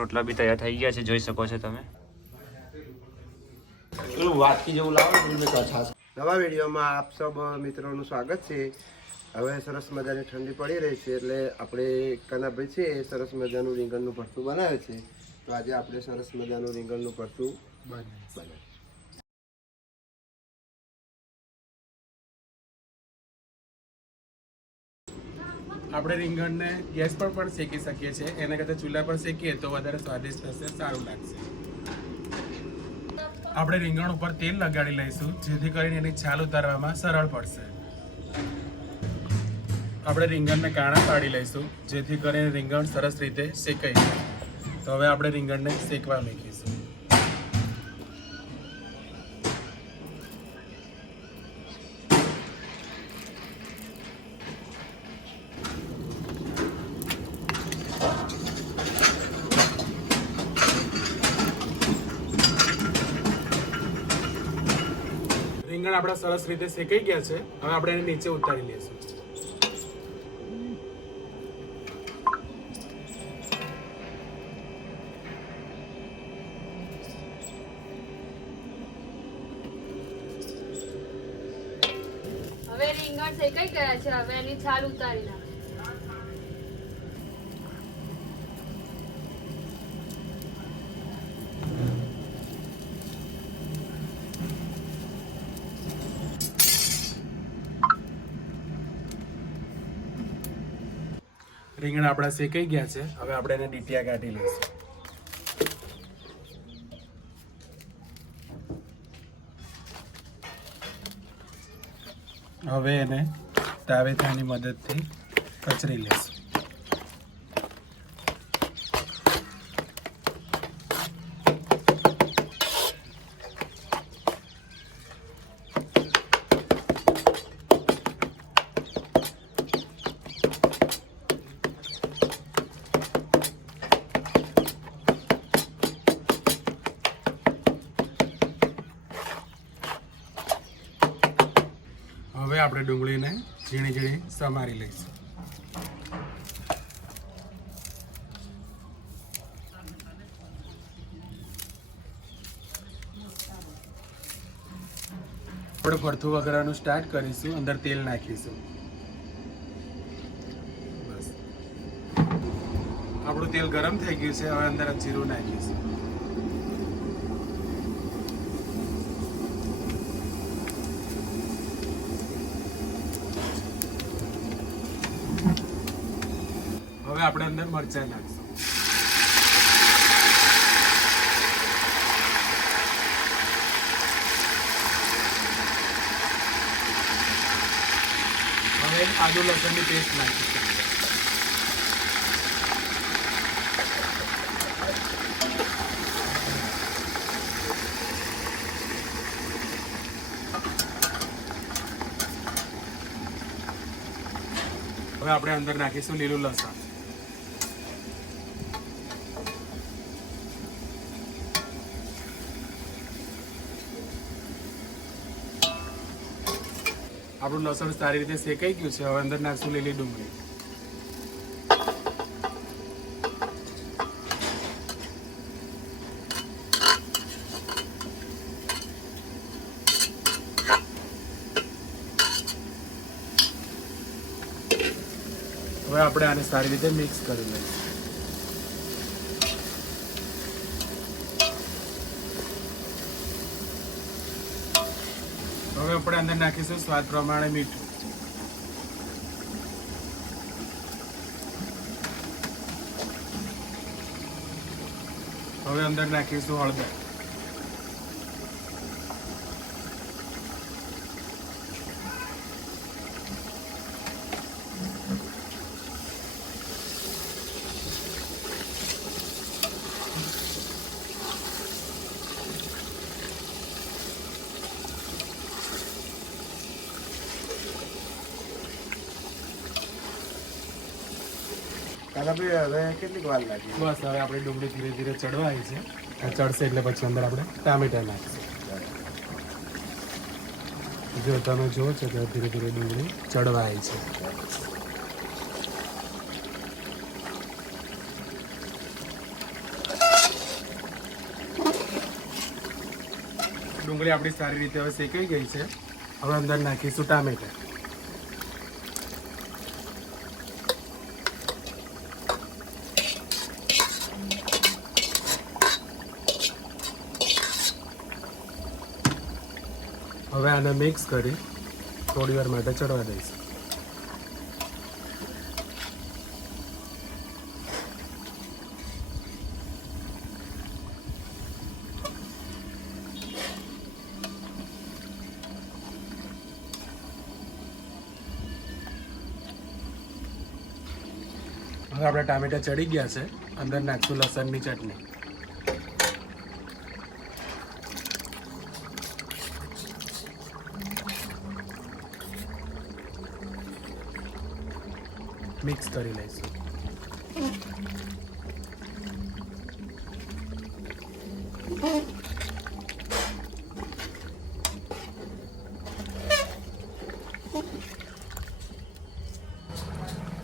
રોટલા બી તૈયાર થઈ ગયા છે જોઈ શકો છો તમે. વાટકી જેવું લાવો નવા વિડીયોમાં આપ સૌ મિત્રોનું સ્વાગત છે. હવે સરસ મજાની ઠંડી પડી રહી છે એટલે આપણે કનાભાઈ છે એ સરસ મજાનું રીંગણનું ભરતું બનાવે છે. તો આજે આપણે સરસ મજાનું રીંગણનું ભરતું બનાવીએ. આપણે રીંગણને ગેસ પર પણ શેકી શકીએ છીએ. એના કરતાં ચૂલા પર શેકીએ તો વધારે સ્વાદિષ્ટ થશે સારું લાગશે. આપણે રીંગણ ઉપર તેલ લગાડી લઈશું, જેથી કરીને એની છાલ ઉતારવામાં સરળ પડશે. આપણે રીંગણને કાણા પાડી લઈશું, જેથી કરીને રીંગણ સરસ રીતે શેકાઈ જાય. તો હવે આપણે રીંગણને શેકવા મૂકીશું. રીંગણ આપણા સરસ રીતે શેકાઈ ગયા છે. હવે આપણે એને નીચે ઉતારી લઈશું. હવે રીંગણ શેકાઈ ગયા છે. હવે એની છાલ ઉતારી નાખ. રીંગણ આપણા શેકાઈ ગયા છે. હવે આપણે એને ડીટિયા કાઢી લઈશું. હવે એને તાવેથાની મદદથી કચરી લઈશું. આપણે ડુંગળીને ઝીણી ઝીણી સમારી લઈશું. આપણે ભરથું વગેરેનું સ્ટાર્ટ કરીશું, અંદર તેલ નાખીશું. બસ. આપણું તેલ ગરમ થઈ ગયું છે, હવે અંદર જીરું નાખીશું. હવે આપણે અંદર મરચા નાખીશું. હવે આદુ લસણની પેસ્ટ નાખીશું. હવે આપણે અંદર નાખીશું લીલું લસણ. આપણું લસણ સારી રીતે શેકાઈ ગયું છે. હવે અંદર નાખશું લીલી ડુંગળી. હવે આપણે આને સારી રીતે મિક્સ કરી લઈશું. હવે આપણે અંદર નાખીશું સ્વાદ પ્રમાણે મીઠું. હવે અંદર નાખીશું હળદર. આપણે હવે કેટલીક વાર લાગે. બસ, હવે આપણે ડુંગળી ધીરે ધીરે ચડવા આવી છે ચડશે એટલે પછી અંદર આપણે ટામેટા નાખીશું. જો તમે જુઓ છો કે ધીરે ધીરે ડુંગળી ચડવા આવી છે. ડુંગળી આપણી સારી રીતે હવે શેકાઈ ગઈ છે. હવે અંદર નાખીશું ટામેટા. હવે આને મિક્સ કરી થોડી વાર માટે ચડવા દઈશ. હવે આપણા ટામેટા ચડી ગયા છે. અંદર નાખશું લસણની ચટણી. મિક્સ કરી લઈશું.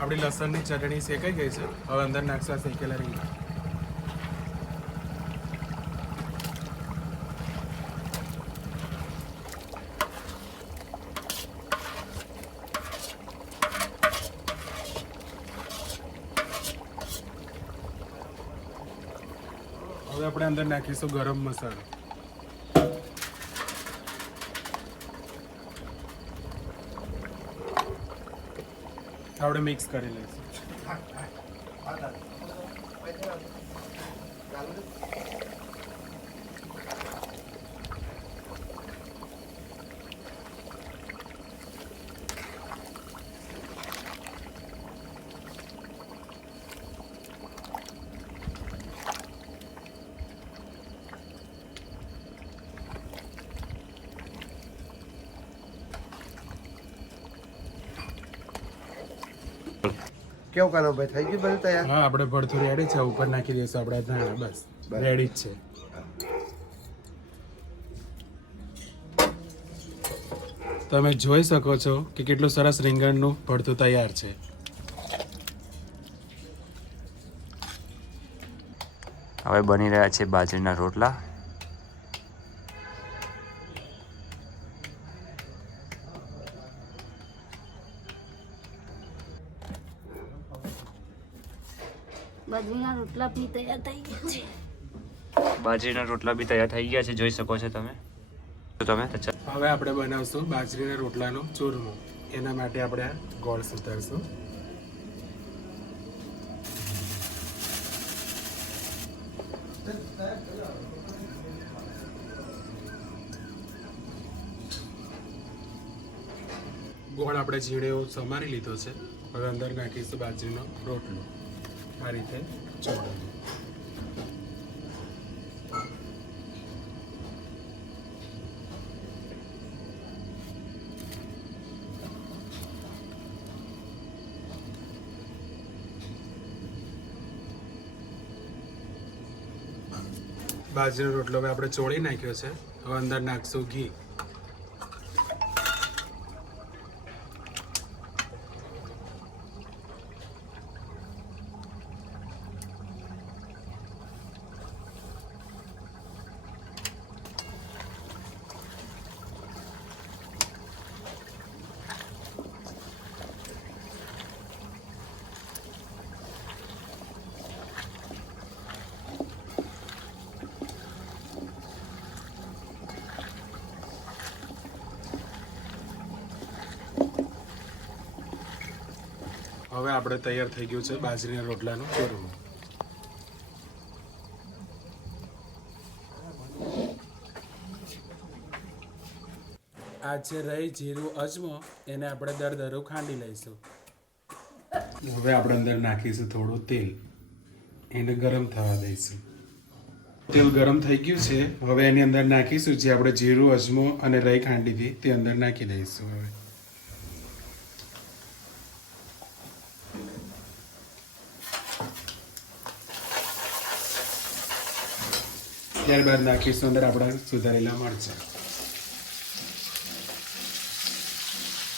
આપણી લસણની ચટણી શેકાઈ ગઈ છે. હવે અંદર નાખશું શેકેલા રીંગણ. આપણે અંદર નાખીશું ગરમ મસાલો આપણે મિક્સ કરી લઈશું કેવું કાનો ભાઈ થઈ ગયું બધું તૈયાર? હા આપણે ભડથું રેડી છે ઉપર નાખી દઈશું આપણે ધાણા બસ. રેડી જ છે. તમે જોઈ શકો છો કે કેટલું સરસ રીંગણનું ભડથું તૈયાર છે. હવે બની રહ્યા છે બાજરીના રોટલા. રોટલા બી તૈયાર થઈ ગયા છે. બાજરીના રોટલા બી તૈયાર થઈ ગયા છે જોઈ શકો છો તમે. તો તમે? ચાલો. હવે આપણે બનાવશું બાજરીના રોટલાનો ચૂરમો. એના માટે આપણે ગોળ સુધારશું. ગોળ આપણે ઝીણો સમારી લીધો છે. હવે અંદર નાખીશું બાજરીનો રોટલો. રીતે ચોળવાનું બાજરીનો રોટલો હવે આપણે ચોળી નાખ્યો છે. હવે અંદર નાખશું ઘી. હવે આપણે તૈયાર થઈ ગયું છે બાજરીના રોટલાનું ચૂરમું આ છે રહી જીરું અજમો, એને આપણે દર દરો ખાંડી લઈશું. હવે આપણે અંદર નાખીશું થોડું તેલ. એને ગરમ થવા દઈશું. તેલ ગરમ થઈ ગયું છે. હવે એની અંદર નાખીશું જે આપણે જીરું, અજમો અને રહી ખાંડી હતી તે અંદર નાખી દઈશું હવે. ત્યારબાદ નાખીશું અંદર આપણા સુધારેલા મરચાં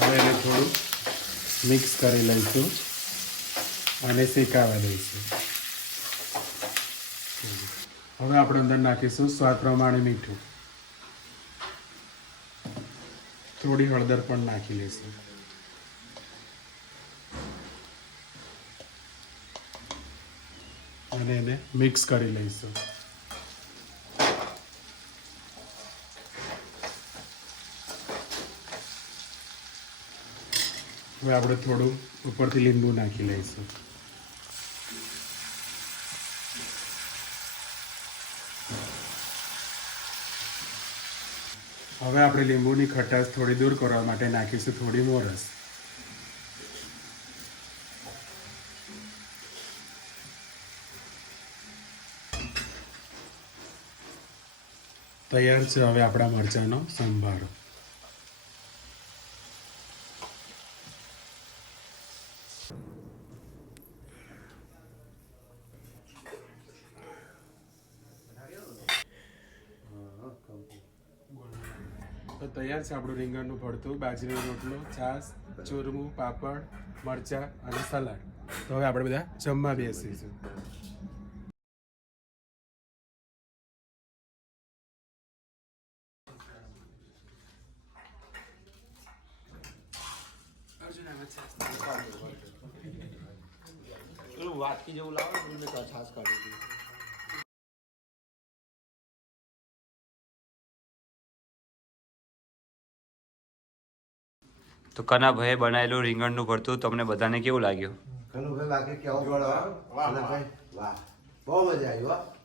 હવે એને થોડું મિક્સ કરી લઈશું અને શેકાવા દઈશું. હવે આપણે અંદર નાખીશું સ્વાદ પ્રમાણે મીઠું. થોડી હળદર પણ નાખી લઈશું. અને એને મિક્સ કરી લઈશું. હવે આપણે થોડું ઉપરથી લીંબુ નાખી લઈશું. હવે આપણે લીંબુની ખટાશ થોડી દૂર કરવા માટે નાખીશું થોડી મોરસ. તૈયાર છે હવે આપણા મરચાંનો સંભારો. તૈયાર છે આપણું રીંગણનું ભરતું બાજરીનો રોટલો, છાશ, ચૂરમું, પાપડ, મરચાં અને સલાડ. તો હવે આપણે બધા જમવા બેસીશું વાટકી જેવું લાવો ને, પેલું મેં તો છાશ કાઢી તો કનાભાઈએ બનાવેલું રીંગણનું ભરતું તમને બધાને કેવું લાગ્યું? કનુભાઈ બાકી કેવો વાહ. બહુ મજા આવી હો.